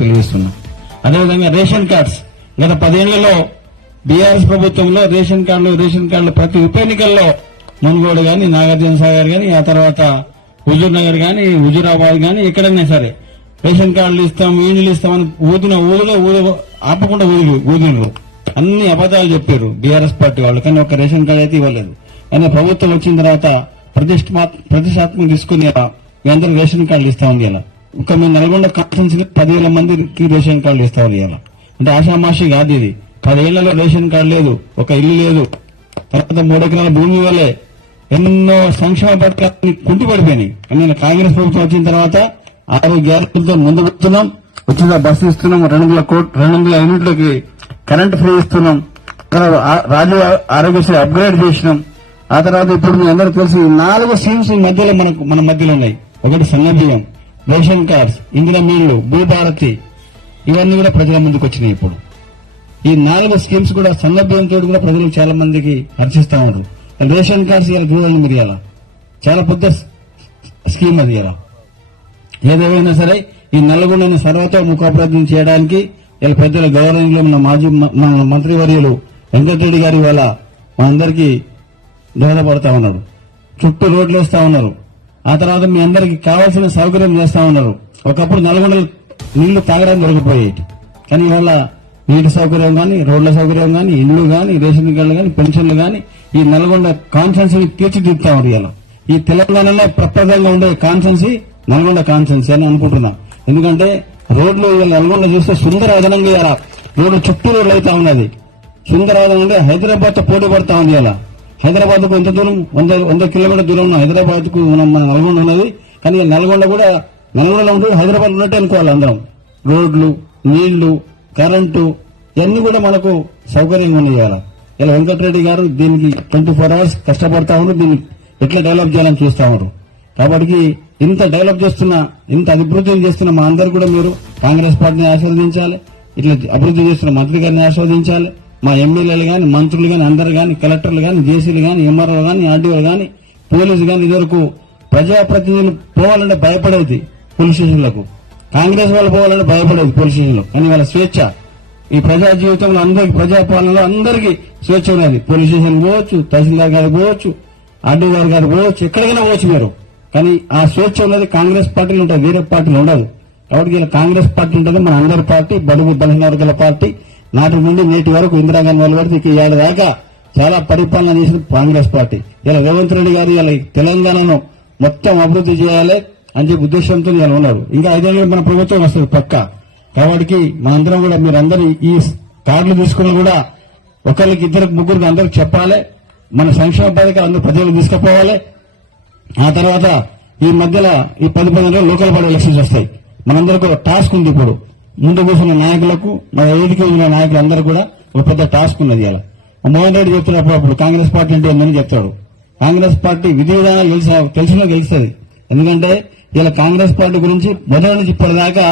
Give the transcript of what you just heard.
తెలియజేస్తున్నాం. అదేవిధంగా ration cards. గత పదేళ్ళలో బీఆర్ఎస్ ప్రభుత్వంలో రేషన్ కార్డులు రేషన్ కార్డులు ప్రతి ఉప ఎన్నికల్లో మున్గోడు కానీ నాగార్జున సాగర్ కానీ ఆ తర్వాత హుజూర్ నగర్ కానీ హుజూరాబాద్ కానీ ఎక్కడైనా సరే రేషన్ కార్డులు ఇస్తాం ఈండ్లు ఇస్తామని ఊదిన ఊదిలో ఊది ఆపకుండా ఊది ఊదినరు అన్ని అబద్దాలు చెప్పారు బీఆర్ఎస్ పార్టీ వాళ్ళు. కానీ ఒక రేషన్ కార్డు అయితే ఇవ్వలేదు. కానీ ప్రభుత్వం వచ్చిన తర్వాత ప్రతిష్ఠా ప్రతిష్టాత్మక తీసుకుని మీ అందరూ రేషన్ కార్డులు ఇస్తామని ఉంది ఇలా ఒక మీ నల్గొండ కాన్ఫరెన్స్ పదివేల మందికి రేషన్ కార్డులు ఇస్తారు ఇవాళ. అంటే ఆషామాషి కాదు ఇది. పదేళ్ళలో రేషన్ కార్డు లేదు ఒక ఇల్లు లేదు. తర్వాత మూడెకరాల భూమి వల్లే ఎన్నో సంక్షేమ పథకాలు కుంటిపడిపోయినాయి పడిపోయినాయి. కాంగ్రెస్ ప్రభుత్వం వచ్చిన తర్వాత ఆరు గ్యారెంటీలతో ముందు పెడుతున్నాం ఉచిత బస్సు ఇస్తున్నాం రెండు వందల కోట్ రెండు వందల యూనిట్లకి కరెంట్ ఫ్రీ ఇస్తున్నాం. ఆ- రాజు ఆరోగ్యశ్రీ అప్గ్రేడ్ చేసినాం. ఆ తర్వాత ఇప్పుడు మీ అందరూ తెలిసి నాలుగు స్కీమ్స్ ఈ మధ్యలో మనకు మన మధ్యలో ఉన్నాయి. ఒకటి సన్నబియ్యం. రేషన్ కార్డ్స్ ఇందిరా మీళ్ళు భూభారతి ఇవన్నీ కూడా ప్రజల ముందుకు వచ్చినాయి ఇప్పుడు. ఈ నాలుగు స్కీమ్స్ కూడా సన్నబియ్యంతో కూడా ప్రజలు చాలా మందికి అర్చిస్తా ఉన్నారు. రేషన్ కార్డ్స్ ఇలా చూడండి మీరు ఇలా చాలా పెద్ద స్కీమ్ అది ఇలా ఏదేమైనా సరే ఈ నల్గొండని సర్వతో ముఖాభివృద్ధి చేయడానికి ఇలా పెద్దల గౌరవంలో మన మాజీ మన మన మంత్రివర్యులు వెంకటరెడ్డి గారి వల్ల మనందరికీ దోహదపడతా ఉన్నాడు చుట్టూ రోడ్లు వేస్తా ఉన్నారు. ఆ తర్వాత మీ అందరికి కావాల్సిన సౌకర్యం చేస్తా ఉన్నారు. ఒకప్పుడు నల్గొండలు నీళ్ళు తాగడం దొరికిపోయాయి కానీ ఇవాళ నీటి సౌకర్యం కానీ రోడ్ల సౌకర్యం కానీ ఇల్లు కానీ రేషన్ కార్డులు కానీ పెన్షన్లు కానీ ఈ నల్గొండ కాన్ఫరెన్స్ తీర్చిదిద్దుతా ఉన్నారు ఇలా ఈ తెలంగాణలో ప్రప్రదంగా ఉండే కాన్సెన్సీ నల్గొండ కాన్ఫరెన్స్ అని అనుకుంటున్నాం. ఎందుకంటే రోడ్లు నల్గొండ చూస్తే సుందర అదనంగా ఇవాళ రోడ్డు చుట్టూ రోడ్లు అవుతా ఉన్నది. సుందర అదనంగా హైదరాబాద్తో పోటీ పడతా ఉంది ఇలా హైదరాబాద్కు ఎంత దూరం? వంద వంద కిలోమీటర్ దూరం ఉన్న హైదరాబాద్కు మనం మన నల్గొండ ఉన్నది. కానీ నల్గొండ కూడా నల్గొండలో ఉంటే హైదరాబాద్ ఉన్నట్టే అనుకోవాలి అందరం. రోడ్లు నీళ్ళు కరెంటు ఇవన్నీ కూడా మనకు సౌకర్యంగా ఉన్నాయి ఇలా ఇలా వెంకటరెడ్డి గారు దీనికి ట్వంటీ ఫోర్ అవర్స్ కష్టపడతా ఉన్నారు. దీన్ని ఎట్లా డెవలప్ చేయాలని చూస్తా ఉన్నారు. కాబట్టి ఇంత డెవలప్ చేస్తున్న ఇంత అభివృద్ధి చేస్తున్న మా అందరు కూడా మీరు కాంగ్రెస్ పార్టీని ఆశీర్వదించాలి. ఇట్లా అభివృద్ధి చేస్తున్న మంత్రి గారిని ఆస్వాదించాలి మా ఎమ్మెల్యేలు గాని మంత్రులు గాని అందరు గాని కలెక్టర్లు గాని జేసీలు గాని ఎంఆర్ఓ గాని ఆర్డీఓ గాని పోలీసు గాని ఇదివరకు ప్రజాప్రతినిధులు పోవాలంటే భయపడేది పోలీస్ స్టేషన్లకు. కాంగ్రెస్ వాళ్ళు పోవాలంటే భయపడేది పోలీస్ స్టేషన్లో కానీ వాళ్ళ స్వేచ్ఛ. ఈ ప్రజా జీవితంలో అందరికి ప్రజాపాలనలో అందరికీ స్వేచ్ఛ ఉన్నది. పోలీస్ స్టేషన్ పోవచ్చు తహసీల్దార్ గారికి పోవచ్చు ఆర్డీ గారి గారు పోవచ్చు ఎక్కడికైనా పోవచ్చు మీరు. కానీ ఆ స్వేచ్ఛ ఉన్నది కాంగ్రెస్ పార్టీలో ఉంటుంది వేరే పార్టీలో ఉండదు కాబట్టి ఇలా కాంగ్రెస్ పార్టీ ఉంటుంది. మన అందరి పార్టీ బడుగు బలహీన వర్గాల పార్టీ నాటి నుండి నేటి వరకు ఇందిరాగాంధీ వాళ్ళు పెడితే ఇక ఏడు దాకా చాలా పరిపాలన చేసిన కాంగ్రెస్ పార్టీ. ఇలా రేవంత్ రెడ్డి గారు ఇలా తెలంగాణను మొత్తం అభివృద్ధి చేయాలి అని చెప్పి ఉద్దేశంతో ఇలా ఉన్నారు. ఇంకా ఐదేళ్ళు మన ప్రభుత్వం వస్తుంది పక్క. కాబట్టి మనందరం కూడా మీరందరూ ఈ కార్డులు తీసుకుని కూడా ఒకరికి ఇద్దరికి ముగ్గురికి అందరికి చెప్పాలి. మన సంక్షేమ పథకాలు అందరూ ప్రజలకు తీసుకుపోవాలి. ఆ తర్వాత ఈ మధ్యలో ఈ పది పది రోజులు లోకల్ బాడీ ఎలక్షన్స్ వస్తాయి. మనందరికీ ఒక టాస్క్ ఉంది ఇప్పుడు. ముందు కూర్చున్న నాయకులకు మన వేదిక ఉన్న నాయకులందరూ కూడా ఒక పెద్ద టాస్క్ ఉన్నది ఇలా మోహన్ రెడ్డి చెప్తున్నప్పుడు అప్పుడు కాంగ్రెస్ పార్టీ అంటే ఏందని చెప్తాడు. కాంగ్రెస్ పార్టీ విధి విధానాలు తెలిసిన తెలిసినా గెలుస్తుంది. ఎందుకంటే ఇలా కాంగ్రెస్ పార్టీ గురించి మొదటి నుంచి ఇప్పటిదాకా